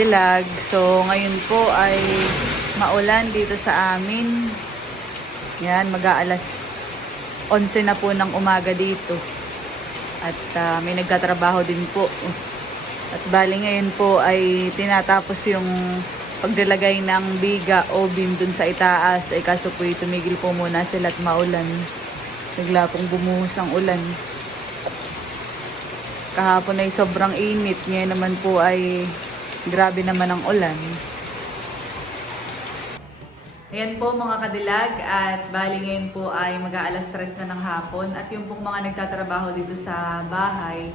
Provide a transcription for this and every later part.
kadilag. So ngayon po ay maulan dito sa amin. Yan, mag-aalas 11 na po ng umaga dito. At ah, may nagtatrabaho din po. At bali ngayon po ay tinatapos yung pagdalagay ng biga o beam dun sa itaas. Ay kaso po tumigil po muna sila at maulan. Bigla pong bumuhos ang ulan. Kahapon ay sobrang init. Ngayon naman po ay grabe naman ang ulan. Ayan po mga kadilag at bali ngayon po ay mag-aalas stress na ng hapon at yung pong mga nagtatrabaho dito sa bahay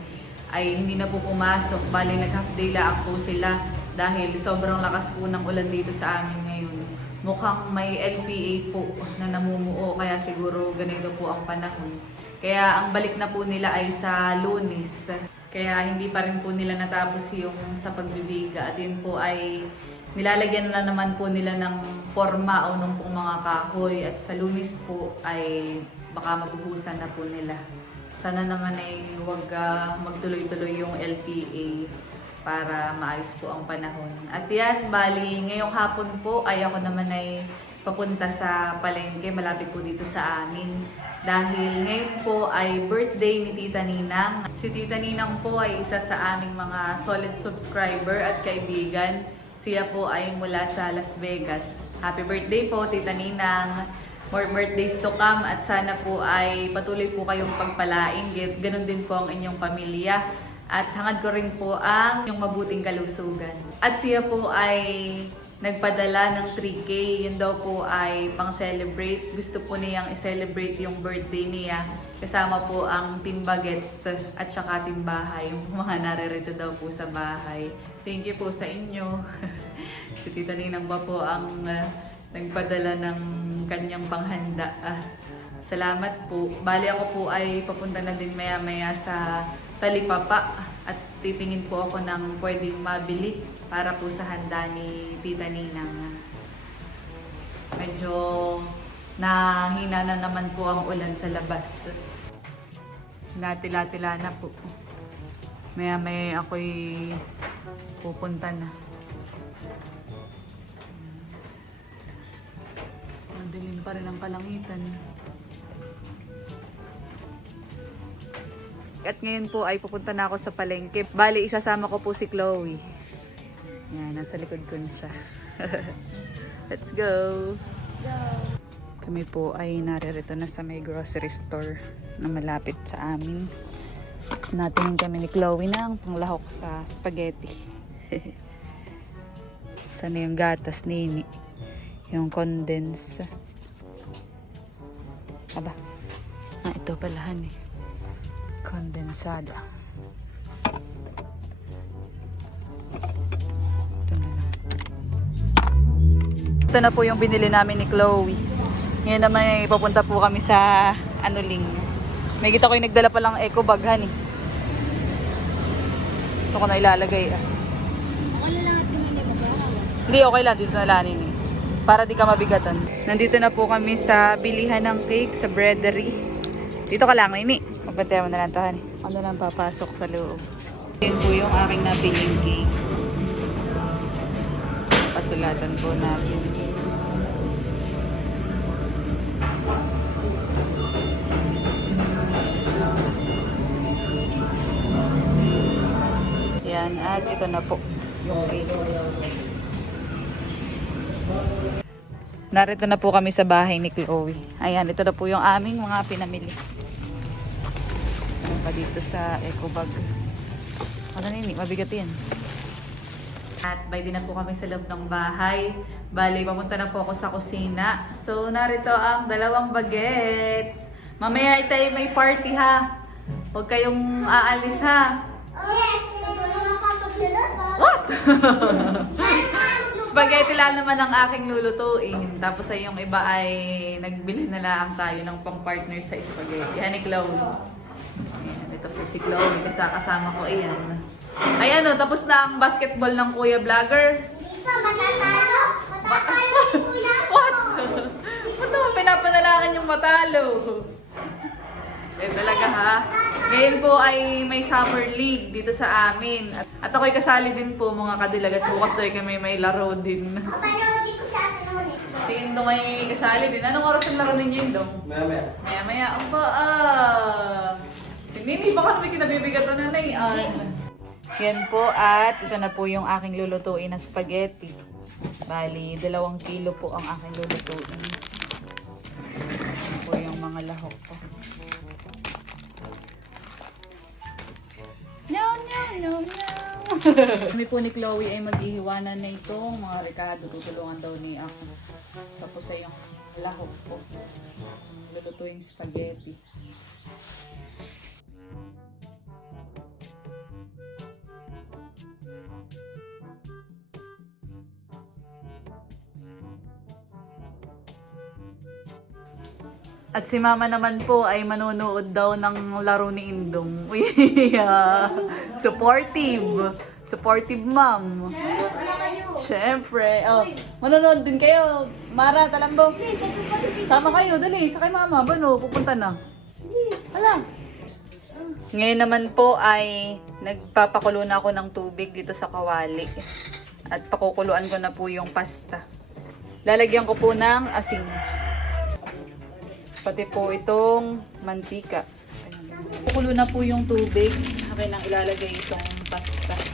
ay hindi na po pumasok. Bali nag half day lang po sila dahil sobrang lakas po ng ulan dito sa amin ngayon. Mukhang may LPA po na namumuo kaya siguro ganito po ang panahon. Kaya ang balik na po nila ay sa lunes. Kaya hindi pa rin po nila natapos yung sa pagbibiga at yun po ay nilalagyan na naman po nila ng forma o nung pong mga kahoy at sa lunis po ay baka mabuhusan na po nila. Sana naman ay huwag ah, magtuloy-tuloy yung LPA para maayos po ang panahon. At yan, bali, ngayong hapon po ay ako naman ay papunta sa palengke, malapit po dito sa amin. Dahil ngayon po ay birthday ni Tita Ninang. Si Tita Ninang po ay isa sa aming mga solid subscriber at kaibigan. Siya po ay mula sa Las Vegas. Happy birthday po, Tita Ninang. More birthdays to come at sana po ay patuloy po kayong pagpalain. Ganon din po ang inyong pamilya. At hangad ko rin po ang yung mabuting kalusugan. At siya po ay nagpadala ng 3K. Yun daw po ay pang-celebrate. Gusto po niyang i-celebrate yung birthday niya. Kasama po ang Team Bagets at saka Team Bahay. Yung mga naririto daw po sa bahay. Thank you po sa inyo. si Tita Ninang ba po ang uh, nagpadala ng kanyang panghanda. Ah, salamat po. Bali ako po ay papunta na din maya-maya sa Talipapa at titingin po ako ng pwedeng mabili para po sa handa ni Tita Ninang. Medyo nahina na naman po ang ulan sa labas. Natila-tila na po. Maya-maya ako'y pupunta na. Madilim pa rin ang kalangitan. At ngayon po ay pupunta na ako sa palengke. Bali, isasama ko po si Chloe. Yan, nasa likod ko na siya. Let's go! Kami po ay naririto na sa may grocery store na malapit sa amin. Natingin kami ni Chloe ng panglahok sa spaghetti. Sana yung gatas nini. Yung condense. Aba. Ah, ito palahan eh. Kondensada. Ito na po yung binili namin ni Chloe. Ngayon naman ay papunta po kami sa Anuling. May kita ko yung nagdala palang eco bag, honey. Ito ko na ilalagay ah. Ako na lang natin hindi okay lang. Dito na lanin eh. Para di ka mabigatan. Nandito na po kami sa bilihan ng cake sa breadery. Dito ka lang, Nini. Magpantay mo na lang to, honey. Na lang papasok sa loob. Yan po yung aking nabiling cake. Pasulatan po natin. Yan, at ito na po yung cake. Narito na po kami sa bahay ni Chloe. Ayan, ito na po yung aming mga pinamili. Ano pa dito sa eco bag. Ano nini, mabigat yan. At by din na po kami sa loob ng bahay. Bali, papunta na po ako sa kusina. So, narito ang dalawang bagets. Mamaya tayo may party ha. Huwag kayong aalis ha. Yes! Tulungan ka pagluluto. What? Spaghetti lang naman ang aking lulutuin. Tapos ay yung iba ay nagbili na lang tayo ng pang-partner sa spaghetti. Yan ni Chloe. Ayan, ito po si Chloe. Kasi kasama ko iyan. Ay ano, tapos na ang basketball ng Kuya Vlogger. Dito, matatalo. Matatalo si kuya. What? Naman pinapanalangan yung matalo? Eh talaga ha? Ngayon po ay may summer league dito sa amin. At, at ako'y kasali din po mga kadilag at bukas daw kami may laro din. Kapanoodin ko sa atin naman eh. Si Indong ay kasali din. Anong oras ang laro ninyo, Indong? Maya maya. Maya maya, ang ba ah. Hindi, baka may kinabibigat na nanay. Ah. Yan po at ito na po yung aking lulutuin na spaghetti. Bali, dalawang kilo po ang aking lulutuin. Yan po yung mga lahok ko. No, no. Kami po ni Chloe ay maghihiwanan na itong mga rekado. Tutulungan daw ni ako. Tapos ay yung lahok po. Lulutuin spaghetti. At si mama naman po ay manonood daw ng laro ni Indong. Uy, ah, supportive. Supportive mom. Siyempre. Oh, manonood din kayo. Mara, Talambo. Sama kayo, dali. Sa kay mama. Bano, pupunta na. Hala. Ngayon naman po ay nagpapakulo na ako ng tubig dito sa kawali. At pakukuluan ko na po yung pasta. Lalagyan ko po ng asin. Pati po itong mantika. Kukulo na po yung tubig. Akin ang ilalagay itong pasta.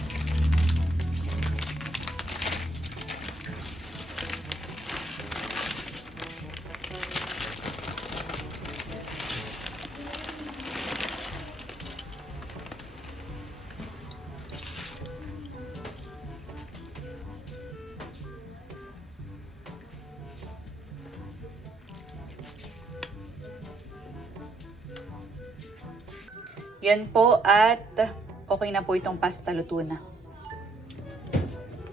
Yan po at okay na po itong pasta luto na.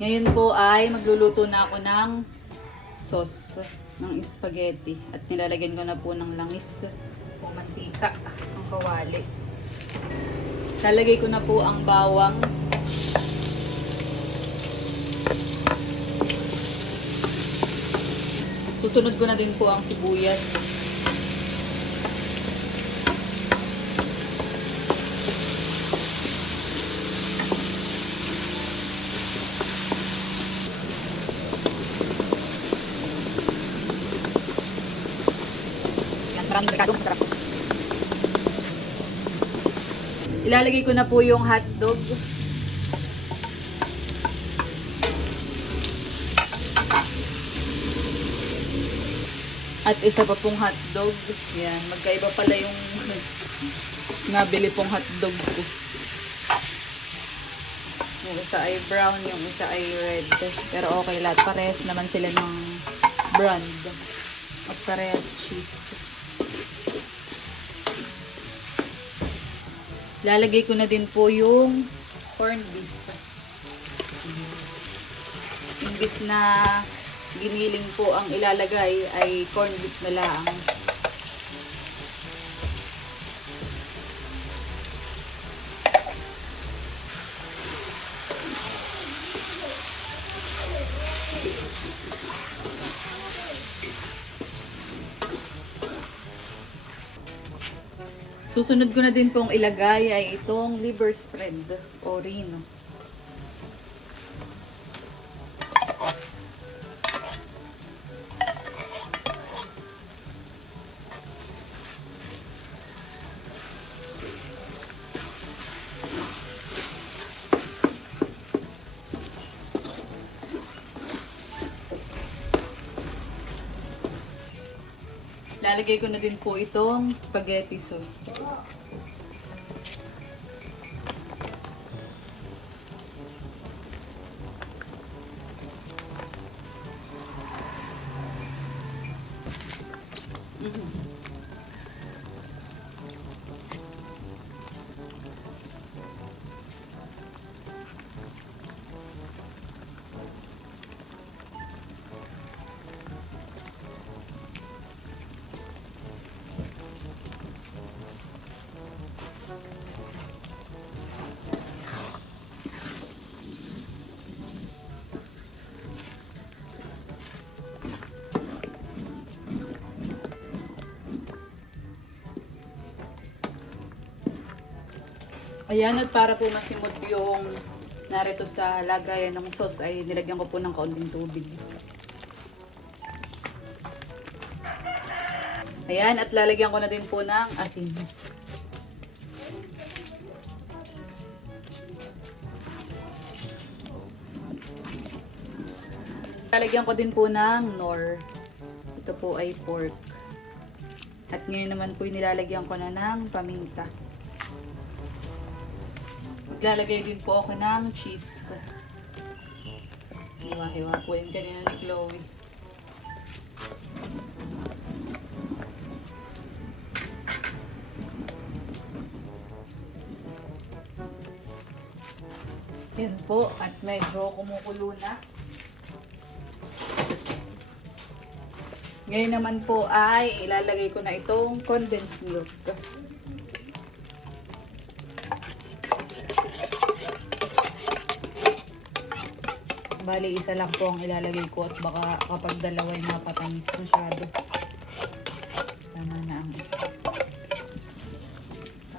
Ngayon po ay magluluto na ako ng sauce ng spaghetti at nilalagyan ko na po ng langis o mantika ang kawali. Lalagay ko na po ang bawang Susunod ko na din po ang sibuyas. Maraming merkado. Sarap. Ilalagay ko na po yung hotdog. At isa pa pong hotdog. Yan, magkaiba pala yung nabili pong hotdog ko. Yung isa ay brown, yung isa ay red. Pero okay, lahat parehas naman sila ng brand. At parehas cheese. Lalagay ko na din po yung corned beef. Imbis na giniling po ang ilalagay ay corned beef na lang. Susunod ko na din pong ilagay ay itong liver spread o rino. Lalagay ko na din po itong spaghetti sauce. Ayan, at para po masimot yung narito sa lagayan ng sauce ay nilagyan ko po ng kaunting tubig. Ayan, at lalagyan ko na din po ng asin. Lalagyan ko din po ng nor. Ito po ay pork. At ngayon naman po nilalagyan ko na ng paminta. Maglalagay din po ako ng cheese. Hiwa-hiwa po yun kanina ni Chloe. Yan po, at medyo kumukulo na. Ngayon naman po ay ilalagay ko na itong condensed milk. Bali, isa lang po ang ilalagay ko at baka kapag dalawa ay mapatamis masyado. Tama na ang isa.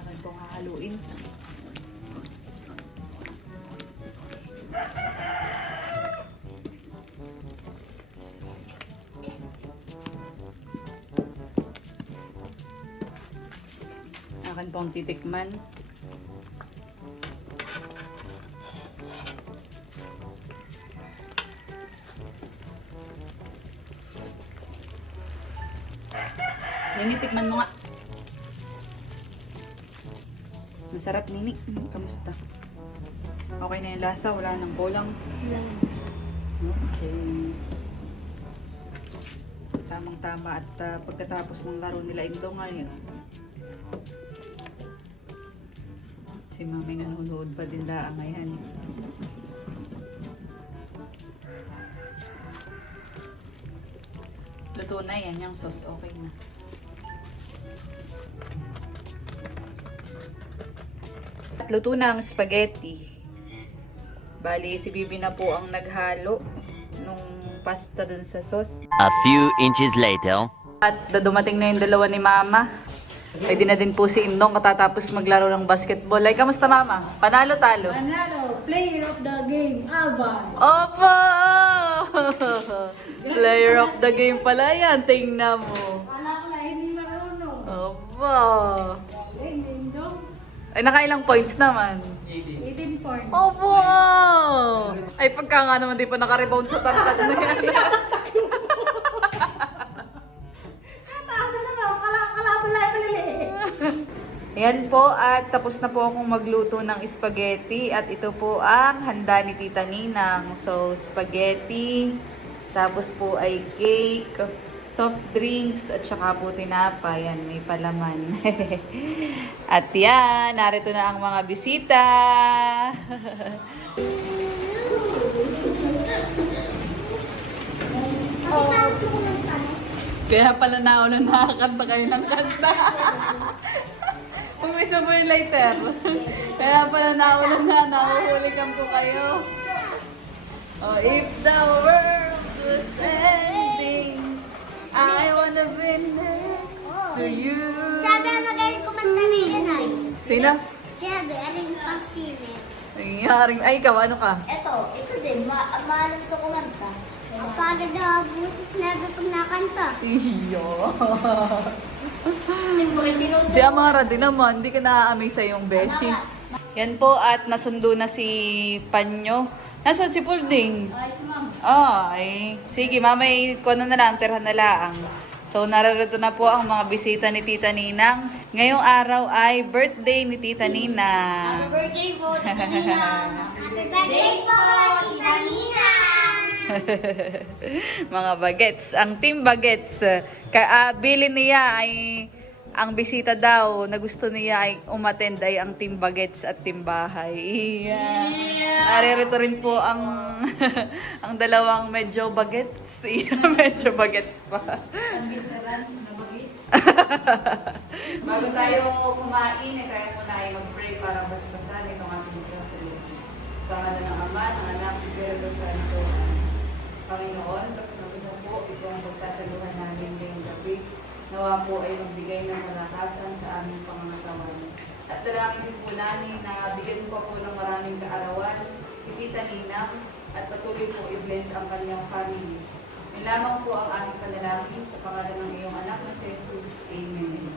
Bakit po hahaluin? Akin po titikman. Hmm, Kamusta? Okay na yung lasa, wala nang kulang. Okay. Tamang-tama at ah, pagkatapos ng laro nila Indo ngayon. Si Mami nanonood pa din laang ngayon. Luto na yan, yung sauce okay na. At luto na ang spaghetti. Bali, si Bibi na po ang naghalo nung pasta dun sa sauce. A few inches later. At dumating na yung dalawa ni Mama. Pwede na din po si Indong katatapos maglaro ng basketball. Ay, kamusta Mama? Panalo talo? Manalo, player of the game, Alban. Opo! Player of the game pala yan. Tingnan mo. Kala ko na hindi marunong. Opo. Eh, Ay, nakailang points naman. 18 points. Opo! Ay, pagka nga naman di pa nakarebound sa tangkad na yan. Ayan po, at tapos na po akong magluto ng spaghetti. At ito po ang handa ni Tita Ninang. So, spaghetti, tapos po ay cake, soft drinks, at saka po tinapa. Yan, may palaman. at yan, narito na ang mga bisita. Mo. Kaya pala nauna nakakanta kayo ng kanta. Umisa po yung lighter. Kaya pala nauna na, nahuhulikan po kayo. Oh, if the world was ending, I wanna be next to you. Sabi ang magaling kumanta na yun ay. Sino? Sabi, alin pang sine. Nangyari. Ay, ikaw, ano ka? Ito, ito din. Ma maalam to kumanta. Ang pagod na busis never pag nakanta. Iyo. Si Amara din naman, hindi ka naaamoy sa yung beshi. Yan po at nasundo na si Panyo. Nasaan si Pulding? Ay, ma'am. Ay, sige, mamay ko na na lang, tirhan na lang. So, nararito na po ang mga bisita ni Tita Ninang. Ngayong araw ay birthday ni Tita Happy Ninang. birthday po, Tita Nina. Happy birthday po, Tita Nina. mga bagets. Ang team bagets. Ka, ah, bilin niya ay ang bisita daw na gusto niya ay umattend ay ang team bagets at team bahay. Yeah. Naririto rin po ang ang dalawang medyo bagets. Yeah, medyo bagets pa. Bago tayo kumain, eh, kaya muna ay mag-pray para basbasan itong ating kasaluhan. Sa ngala ng Ama, ng Anak, Espiritu Santo. Panginoon, pasunasin mo po itong pagsasaluhan. Nawa po ay magbigay ng malakasan sa aming pangangatawan. At dalangin din po namin na bigyan po po ng maraming kaarawan si Tita Ninang at patuloy po i-bless ang kanyang family. Yan lamang po ang aming panalangin sa pangalan ng iyong anak na si Jesus. Amen.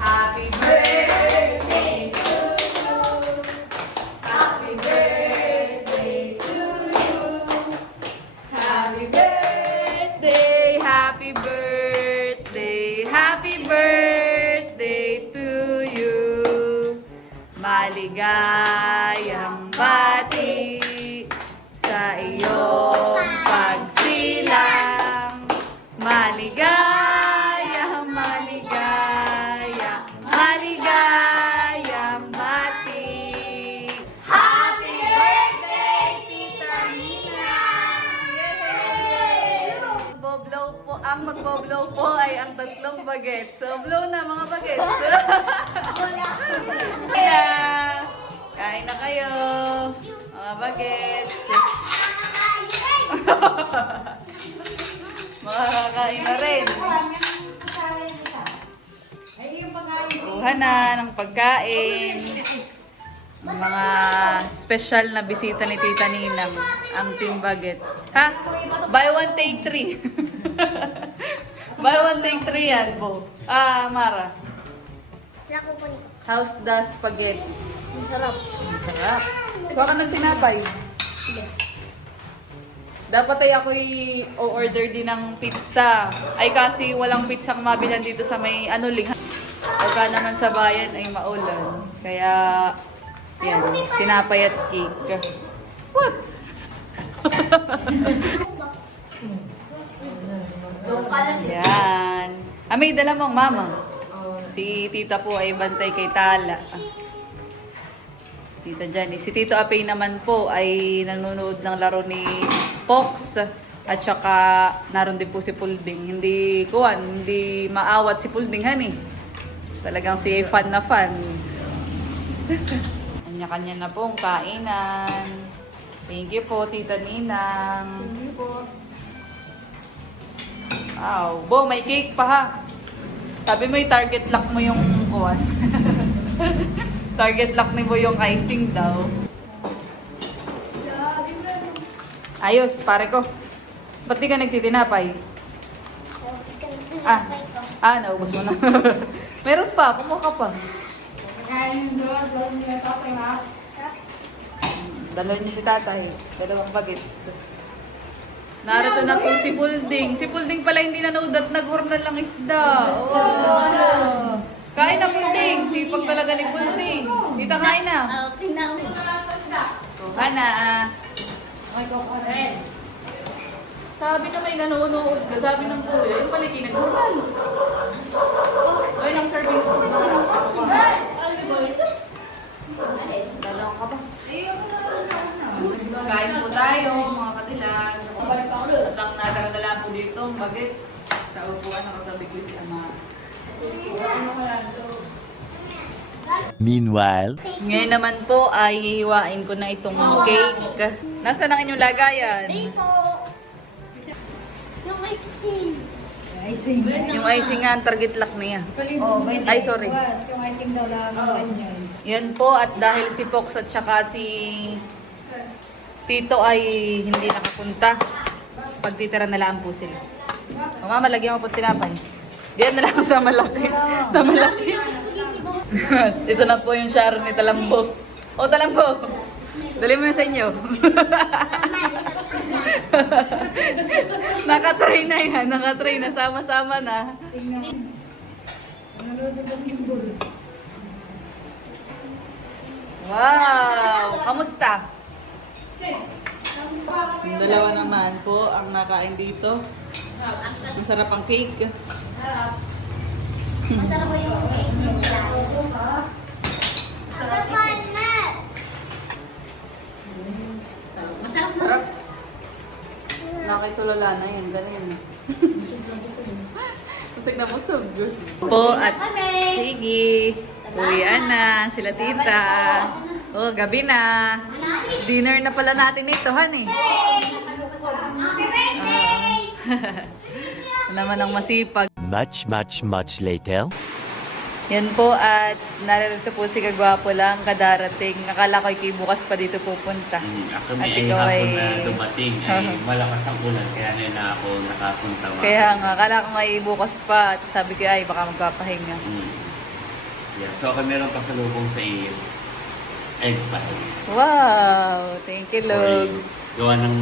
Happy birthday magboblow po ay ang tatlong bagets. So, blow na mga bagets. Kaya, kain na kayo. Mga bagets. Makakakain na rin. Kuha na ng pagkain. Mga special na bisita ni Tita Ninang, ang Team Bagets. Ha? Buy one, take three. Buy one, take three yan, Bo. Ah, Mara. Sila ko po nito. How's the spaghetti? Ang sarap. Ang sarap. Kuha ka ng tinapay. Dapat ay ako i-order din ng pizza. Ay kasi walang pizza ang mabilan dito sa may ano ling. Pagka naman sa bayan ay maulan. Kaya, yan, tinapay at cake. What? Yan. Ah, may dala mong mama. Si tita po ay bantay kay Tala. Tita Jenny. Si Tito Apay naman po ay nanonood ng laro ni Fox. At saka naroon din po si Pulding. Hindi kuwan, hindi maawat si Pulding han eh. Talagang si fan na fan. Kanya-kanya na pong kainan. Thank you po, Tita Ninang. Thank you po. Wow. Bo, may cake pa ha. Sabi mo, target lock mo yung kuwan. target lock mo yung icing daw. Ayos, pare ko. Ba't di ka nagtitinapay? Ah, ah, naubos mo na. Meron pa, kumuha ka pa. Dalawa niyo si tatay. Dalawang bagets. Narito na po si Pulding. Si Pulding pala hindi nanood at naghurm na lang isda. Wow! Kain na Pulding. Sipag talaga ni Pulding. Tita, kain na. Okay na. Kuha na. Sabi na may nanonood ka. Sabi ng kuya, yung pala kinagurman. Ay, ng serving spoon. Dalawa ka ba? Kain po tayo, mga katilag. At ang nadala po dito, bagets. Sa upuan, nakatabi ko si Ama. Meanwhile, Ngayon naman po ay hihiwain ko na itong cake. Nasaan ang inyong lagayan? Po. Yung icing. Yung icing nga, ang target lock niya. Oh, Ay, sorry. Yung iting daw lang ganyan. Yan po, at dahil si Fox at saka si Tito ay hindi nakapunta, pagtitira na lang po sila. O mama, lagyan mo po tinapay. Diyan na lang sa malaki. sa malaki. Ito na po yung Sharon ni Talambo. O Talambo, dali mo na sa inyo. nakatry na yan, nakatry na, sama-sama na. Wow! Kamusta? Yung dalawa naman po ang nakain dito. Masarap ang cake. Masarap po yung cake nila. Masarap na. Masarap. Sarap. Nakitulala na yan. Galing. Busog na busog. busog na busog. Po at sige. Uwian na sila tita. Oh, gabi na. Dinner na pala natin ito. Happy birthday! Naman ang masipag. much, much, much later. Yan po at naririto po si Kagwapo lang kadarating. Akala ko ikay bukas pa dito pupunta. Mm, ako may ay hapon ay- na dumating ay malakas ang ulan kaya na na ako nakapunta. mga Kaya nga, akala ko may bukas pa at sabi ko ay baka magpapahinga. Mm. Yeah. So ako meron pa sa lubong sa iyo. Egg pie. Wow! Thank you, Logs. Gawa ng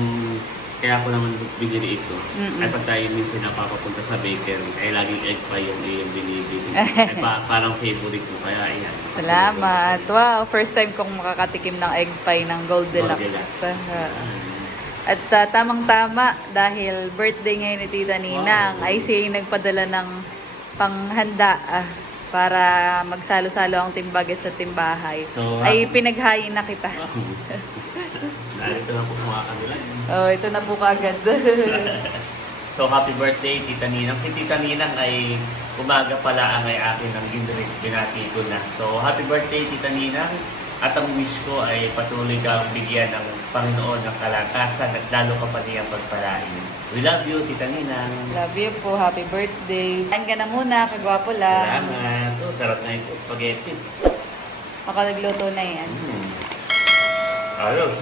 kaya ako naman binili ito. Mm-mm. Ay pag tayo minsan napapapunta sa bakery, ay laging egg pie yung iyong binibili. ay pa, parang favorite ko. Kaya ayan. Salamat. Wow, first time kong makakatikim ng egg pie ng Goldilocks. Goldilocks. Ah. At ah, tamang-tama dahil birthday ngayon ni Tita Ninang Wow. ay siya yung nagpadala ng panghanda ah, para magsalo-salo ang timbagit sa timbahay. So, ay happy- pinaghain na kita. Narito na po mga kanila. Oh, ito na po kagad. So, happy birthday, Tita Ninang. Si Tita Ninang ay umaga pala ang ay akin ng ginrik. Binati ko na. So, happy birthday, Tita Ninang. At ang wish ko ay patuloy kang bigyan ng Panginoon ng kalakasan at lalo ka pa niyang pagpalain. We love you, Tita Ninang. Love you po. Happy birthday. Kain ka na muna. Kagwapo lang. Salamat. Oh, sarap na ito. Spaghetti. Ako nagluto na yan. Mm. Ayos.